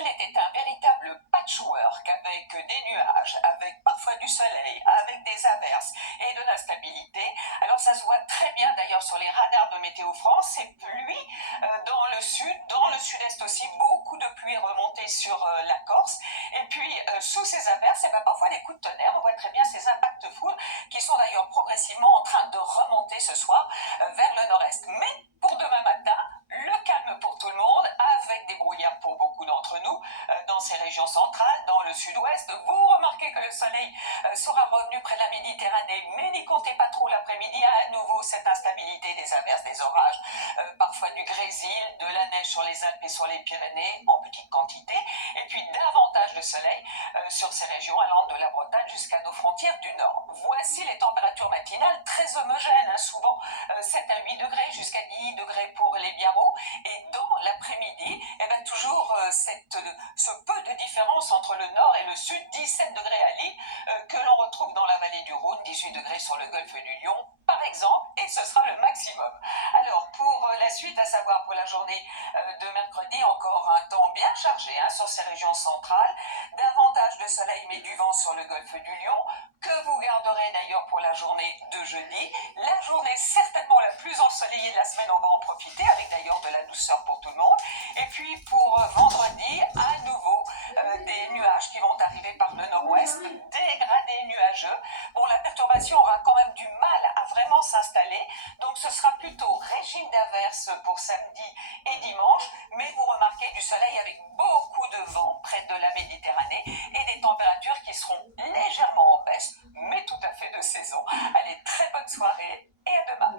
ciel était un véritable patchwork avec des nuages, avec parfois du soleil, avec des averses et de l'instabilité. Alors ça se voit très bien d'ailleurs sur les radars de Météo France, ces pluies dans le sud, dans le sud-est aussi, beaucoup de pluie remontée sur la Corse. Et puis sous ces averses, parfois des coups de tonnerre, on voit très bien ces impacts de foudre qui sont d'ailleurs progressivement en train de remonter ce soir vers le nord-est. Mais pour demain matin, le calme pour tout le monde, avec des brouillards pour beaucoup d'entre nous, dans ces régions centrales, dans le sud-ouest. Vous remarquez que le soleil sera revenu près de la Méditerranée, mais n'y comptez pas trop l'après-midi. À nouveau, cette instabilité, des averses, des orages, parfois du grésil, de la neige sur les Alpes et sur les Pyrénées, en petite quantité, et puis davantage de soleil sur ces régions allant de la Bretagne jusqu'à nos frontières du nord. Voici les températures matinales très homogènes, souvent 7 à 8 degrés, jusqu'à 10 degrés pour les Biarros, et dans l'après-midi, toujours ce peu de différence entre le nord et le sud, 17 degrés à Lille, que l'on retrouve dans la vallée du Rhône, 18 degrés sur le golfe du Lion, par exemple, et ce sera le maximum. Alors, pour la suite, à savoir pour la journée de mercredi, encore un temps bien chargé sur ces régions centrales, davantage de soleil mais du vent sur le golfe du Lion, que vous garderez d'ailleurs pour la journée de jeudi. La journée certainement la plus ensoleillée de la semaine, on va en profiter, avec d'ailleurs de la douceur pour tout le monde. Et puis pour vendredi, à nouveau, des nuages qui vont arriver par le nord-ouest, dégradés nuageux. Bon, la perturbation aura quand même du mal à vraiment s'installer, donc ce sera plutôt régime d'averse pour samedi et dimanche, mais vous remarquez du soleil avec beaucoup de vent près de la Méditerranée et des températures qui seront légèrement en baisse, mais tout à fait de saison. Allez, très bonne soirée et à demain.